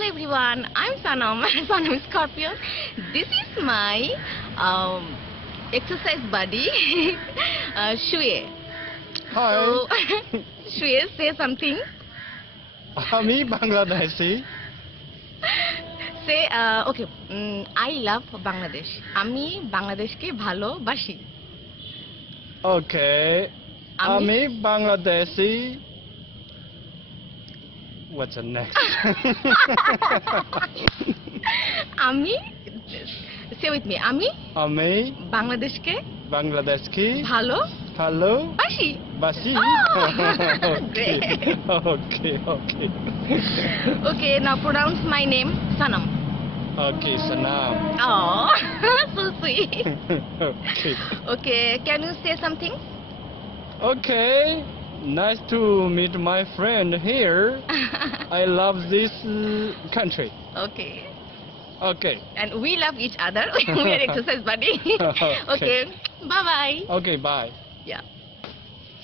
Hello everyone, I'm Sanam, Sanam Scorpio. This is my exercise buddy, Shuye. Hi. So, Shuye, say something. আমি Bangladeshi Say, okay, I love Bangladesh. আমি বাংলাদেশকে ভালোবাসি. ওকে আমি Bangladeshi What's the next? আমি say with me. আমি আমি বাংলাদেশকে বাংলাদেশকে ভালোবাসি. বাসি Great. Okay. Okay, now pronounce my name, Sanam. Okay, Sanam. Oh, so sweet. Okay. Okay, can you say something? Okay, nice to meet my friend here. I love this country. Okay. Okay. And we love each other. We are exercise buddy. Okay. Okay. Bye bye. Okay, bye. Yeah.